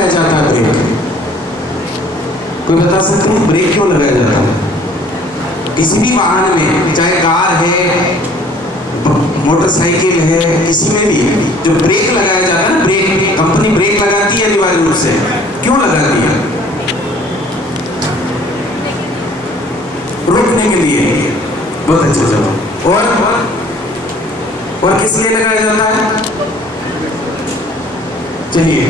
लगाया जाता है ब्रेक? कोई बता सकते हैं ब्रेक क्यों लगाया जाता है? किसी भी वाहन में, चाहे कार है, मोटरसाइकिल है, किसी में भी जो ब्रेक लगाया जाता है ना, ब्रेक कंपनी ब्रेक लगाती है अनिवार्य रूप से। क्यों लगाती है? रोकने के लिए। बहुत अच्छा। चलो और किस लिए लगाया जाता है? चलिए,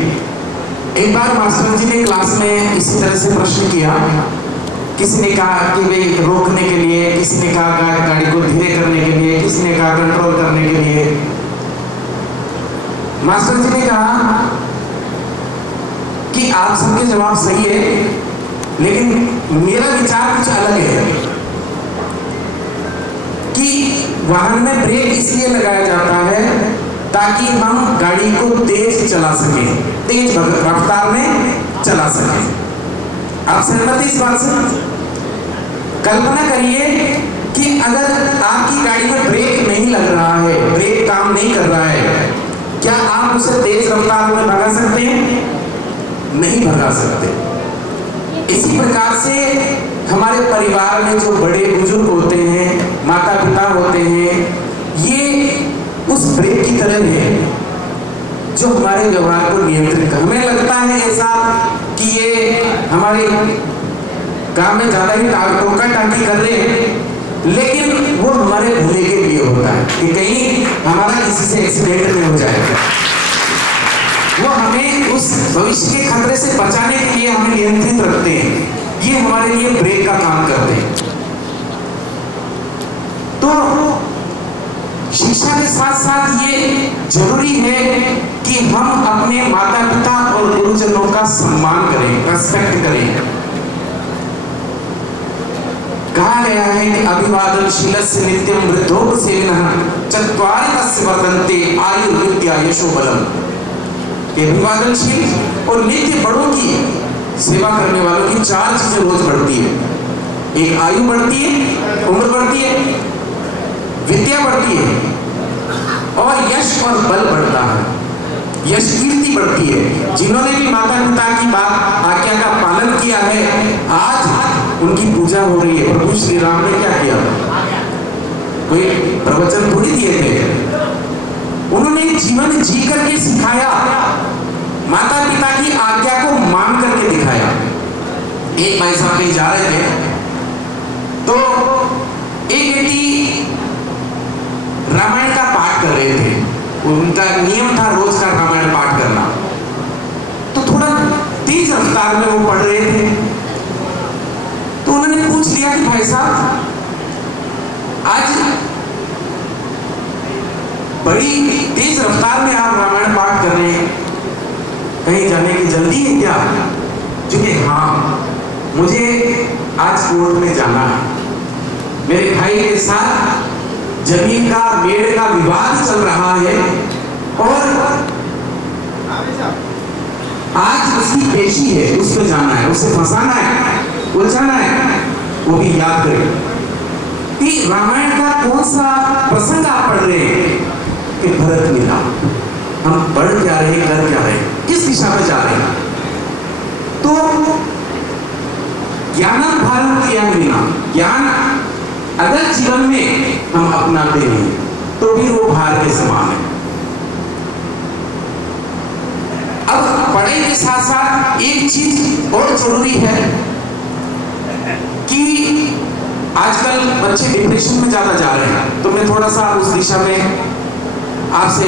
एक बार मास्टर जी ने क्लास में इसी तरह से प्रश्न किया। किसी ने कहा कि भाई रोकने के लिए, किसी ने कहा गाड़ी को धीरे करने के लिए, किसी ने कहा कंट्रोल करने के लिए। मास्टर जी ने कहा कि आप सबके जवाब सही है, लेकिन मेरा विचार कुछ अलग है कि वाहन में ब्रेक इसलिए लगाया जाता है ताकि हम गाड़ी को तेज चला सकें, तेज रफ्तार में चला सकें। आप सहमत हैं इस बात से? कल्पना करिए कि अगर आपकी गाड़ी में ब्रेक नहीं लग रहा है, ब्रेक काम नहीं कर रहा है, क्या आप उसे तेज रफ्तार में भगा सकते हैं? नहीं भगा सकते। इसी प्रकार से हमारे परिवार में जो बड़े बुजुर्ग होते हैं, माता पिता होते हैं, ये उस ब्रेक की तरह है जो हमारे व्यवहार को नियंत्रित कर। हमें लगता है ऐसा कि ये हमारे काम में ज्यादा ही टोका टाकी कर रहे हैं, लेकिन वो हमारे भले के लिए होता है कि कहीं हमारा किसी से एक्सीडेंट नहीं हो जाएगा। वो हमें उस भविष्य के खतरे से बचाने के लिए हमें नियंत्रित रखते हैं। ये हमारे लिए ब्रेक का काम करते हैं। तो शिक्षा के साथ साथ ये जरूरी है कि हम अपने माता पिता और गुरुजनों का सम्मान करें, रेस्पेक्ट करें। कहा गया है कि अभिवादनशीलस्य नित्यं वृद्धोपसेविनः चत्वारि तस्य वर्धन्ते आयु विद्या यशो बलम। अभिवादनशील और नित्य बड़ों की सेवा करने वालों की 4 चीजें रोज बढ़ती है। एक आयु बढ़ती है, उम्र बढ़ती है, विद्या बढ़ती है, और यश और बल बढ़ता है। यश कीर्ति बढ़ती है। जिन्होंने भी माता पिता की बात आज्ञा का पालन किया है, आज उनकी पूजा हो रही है। प्रभु श्री राम ने क्या किया? कोई प्रवचन थोड़ी दिए थे, उन्होंने जीवन जी करके सिखाया, माता पिता की आज्ञा को मान करके दिखाया। एक भाई साहब कहीं जा रहे थे, तो एक बेटी रामायण का पाठ कर रहे थे। उनका नियम था रोज का रामायण पाठ करना, तो थोड़ा तेज रफ्तार में वो पढ़ रहे थे। तो उन्होंने पूछ लिया कि भाई साहब, आज बड़ी तेज रफ्तार में आप रामायण पाठ कर रहे हैं, कहीं जाने की जल्दी है क्या? क्योंकि हाँ, मुझे आज कोर्ट में जाना है, मेरे भाई के साथ जमीन का मेड़ का विवाद चल रहा है, और आज उसकी पेशी है, उस पर जाना है, उसे फंसाना है, उलझाना है। वो भी याद करें कि रामायण का कौन सा प्रसंग आप पढ़ रहे हैं? कि भरत मिला। हम पढ़ क्या रहे, कर क्या रहे, किस दिशा में जा रहे हैं? तो ज्ञानम भारत ज्ञान बिना, ज्ञान अगर जीवन में हम अपनाते हैं तो भी वो भार के समान है। अब पढ़ाई के साथ साथ एक चीज और जरूरी है कि आजकल बच्चे डिप्रेशन में ज्यादा जा रहे हैं, तो मैं थोड़ा सा उस दिशा में आपसे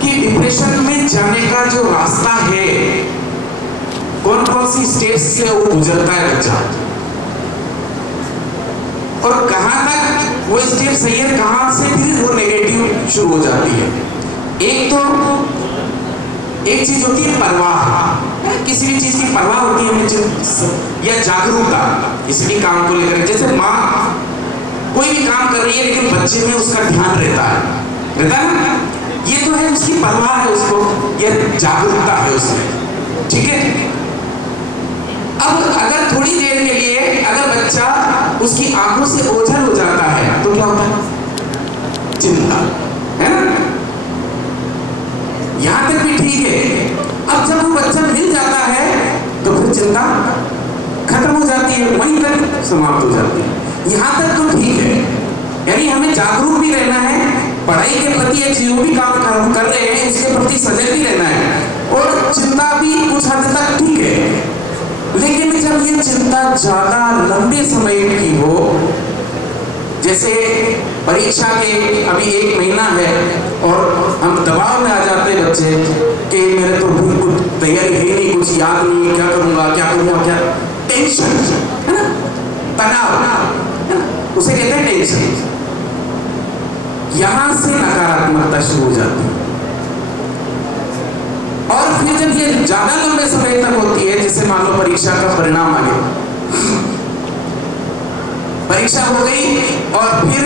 कि डिप्रेशन में जाने का जो रास्ता है, कौन कौन सी स्टेप्स से वो गुजरता है बच्चा, और कहां तक वो स्टेप सही है, कहां से फिर वो नेगेटिव शुरू हो जाती है। एक चीज होती है परवाह, किसी भी चीज की परवाह होती है, या जागरूकता किसी भी काम को लेकर। जैसे माँ कोई भी काम कर रही है लेकिन बच्चे में उसका ध्यान रहता है ना, ये तो है उसकी परवाह है, उसको ये जागरूकता है उसमें, ठीक है। अब अगर थोड़ी देर के लिए अगर बच्चा उसकी आंखों से ओझल हो जाता है तो क्या होता है? चिंता, है ना। यहां तक भी ठीक है। अब जब वो बच्चा मिल चिंता खत्म हो जाती है, वहीं तक समाप्त हो जाती है। यहाँ तक तो ठीक है, यानी हमें जागरूक भी रहना है, पढ़ाई के प्रति एक जो भी काम कर रहे हैं इसके प्रति सजग भी रहना है, और चिंता भी कुछ हद तक ठीक है। लेकिन जब ये चिंता ज्यादा लंबे समय की हो, जैसे परीक्षा के अभी 1 महीना है और हम दबाव में आ जाते हैं बच्चे कि मेरे तो बिल्कुल तैयारी है नहीं, कुछ याद नहीं, क्या करूंगा क्या टेंशन है ना, तनाव, उसे कहते हैं टेंशन। यहां से नकारात्मकता शुरू हो जाती है। और फिर जब ये ज्यादा लंबे समय तक होती है, जैसे मान लो परीक्षा का परिणाम आ गया, परीक्षा हो गई और फिर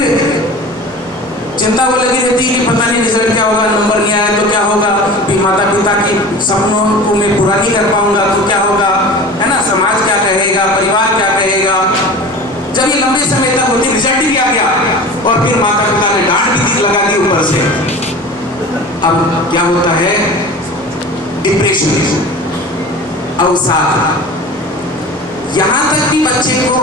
चिंता को लगी रहती है कि पता नहीं रिजल्ट क्या होगा, नंबर नहीं आया तो क्या होगा, फिर माता पिता की सपनों को मैं पूरा नहीं कर पाऊंगा तो क्या होगा, है ना, समाज क्या कहेगा, परिवार क्या कहेगा। जब ये लंबे समय तक होती, रिजल्ट भी आ गया और फिर माता पिता ने डांट भी लगा दी ऊपर से, अब क्या होता है, डिप्रेशन, अवसाद। यहां तक कि बच्चे को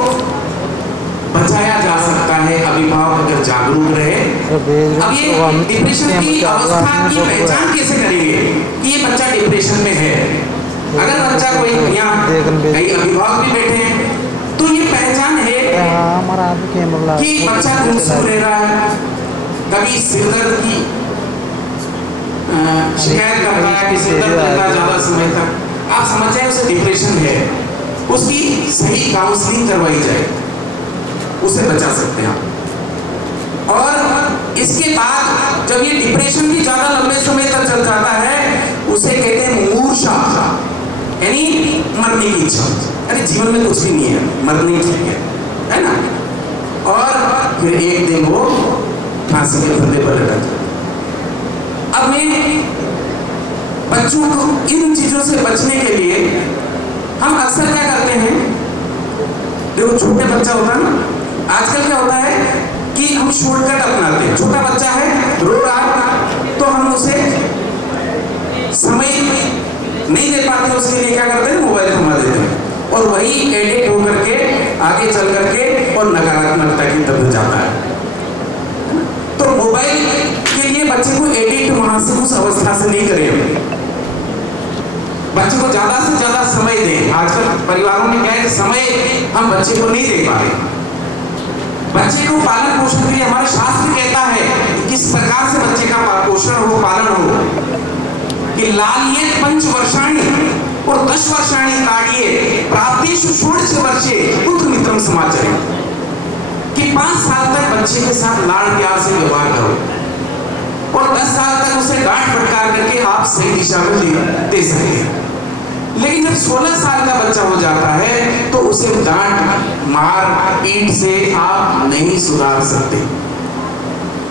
बचाया जा सकता है अभिभावक अगर जागरूक रहे। अब ये डिप्रेशन की अवस्था की पहचान कैसे करेंगे कि ये बच्चा डिप्रेशन में है? अगर बच्चा कोई यहाँ कई अभिभावक भी बैठे हैं तो ये पहचान है कि बच्चा गुमसुम रह रहा है, कभी सिरदर्द की शिकायत करता है कि सिरदर्द रहता है ज्यादा समय तक, आप समझ जाए उसे डिप्रेशन है, उसकी सही काउंसलिंग करवाई जाए, उसे बचा सकते हैं। और इसके बाद जब ये डिप्रेशन भी ज्यादा लंबे समय तक चल जाता है, उसे कहते हैं मूर्छा, यानी मरने की इच्छा। अरे जीवन में कुछ भी नहीं है, मरने ही चाहिए, है ना। और फिर एक दिन वो फांसी के फंदे पर लटक जाता। अब मैं बच्चों को इन चीजों से बचने के लिए हम अक्सर क्या करते हैं, देखो छोटे बच्चा होता है ना, आजकल क्या होता है कि हम शॉर्टकट अपनाते हैं। छोटा बच्चा है, रो रहा, तो हम उसे समय नहीं दे पाते, उसके लिए क्या करते हैं, मोबाइल थमा देते हैं, और वही एडिक्ट होकर के आगे चल करके और नकारात्मकता की तरफ जाता है। तो मोबाइल के लिए बच्चे को एडिक्ट वहां से उस अवस्था से नहीं करें, बच्चे को ज्यादा से ज्यादा समय दें। आजकल परिवारों में क्या है, समय हम बच्चे को नहीं दे पा रहे। बच्चे को पालन पोषण के लिए हमारा शास्त्र कहता है किस प्रकार से बच्चे का पोषण हो, पालन हो, कि लालियेत 5 वर्षाणि और 10 वर्षाणि ताड़िये प्राप्तेषु षोडश वर्षे पुत्रमित्रं समाचरेत्, कि 5 साल तक बच्चे के साथ लाड़ प्यार से व्यवहार करो और 10 साल तक उसे डांट फटकार करके आप सही दिशा में दे सकते हैं। लेकिन जब 16 साल का बच्चा हो जाता है तो उसे डांट मार पीट से आप नहीं सुधार सकते।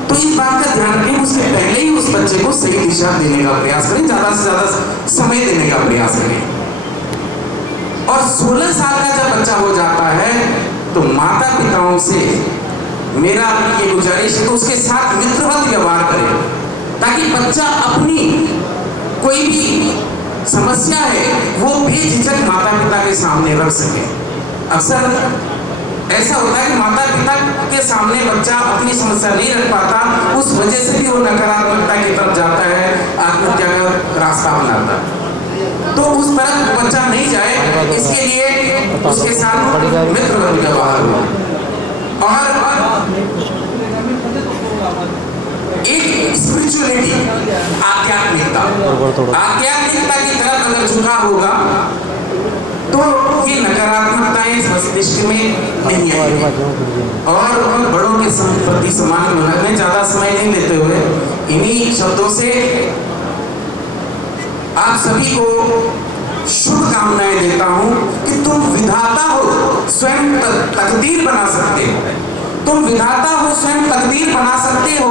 तो इस बात का ध्यान रखें, उससे पहले ही उस बच्चे को सही दिशा देने का प्रयास करें, ज्यादा से ज्यादा समय देने का प्रयास करें। और 16 साल का जब बच्चा हो जाता है तो माता पिताओं से मेरा ये गुजारिश है तो उसके साथ मित्रवत व्यवहार करें, ताकि बच्चा अपनी कोई भी समस्या है वो बेझिझक माता पिता के सामने रख सके। अक्सर ऐसा होता है कि माता पिता के सामने बच्चा अपनी समस्या नहीं रख पाता, उस वजह से भी वो नकारात्मकता की तरफ जाता है, आत्महत्या का रास्ता बनाता है। तो उस तरफ बच्चा नहीं जाए, इसके लिए उसके साथ मित्रवत व्यवहार हो। और एक स्पिरिचुअलिटी, आध्यात्मिकता की तरफ अगर झुका होगा तो ये नकारात्मकताएं मस्तिष्क में नहीं आएगी। और बड़ों के प्रति सम्मान में ज्यादा समय नहीं लेते हुए इन्हीं शब्दों से आप सभी को शुभकामनाएं देता हूं कि तुम विधाता हो, स्वयं तकदीर बना सकते हो। तुम विधाता हो, स्वयं तकदीर बना सकते हो।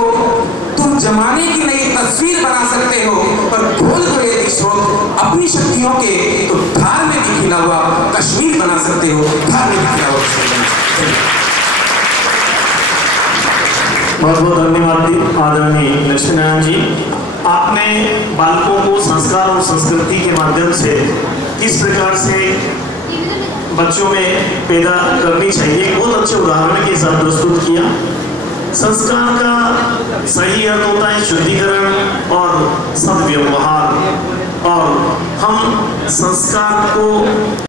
तुम जमाने की नई तस्वीर बना सकते हो। और खोल दो यदि स्रोत अपनी शक्तियों के, तो धार में भी खिला हुआ कश्मीर बना सकते हो, धार में भी खिला हुआ कश्मीर। बहुत बहुत धन्यवाद आदरणीय लक्ष्मीनारायण जी। आपने बालकों को संस्कार और संस्कृति के माध्यम से किस प्रकार से बच्चों में पैदा करनी चाहिए। बहुत अच्छे उदाहरण के साथ प्रस्तुत किया। संस्कार का सही अर्थ होता है शुद्धिकरण और सद्व्यवहार, और हम संस्कार को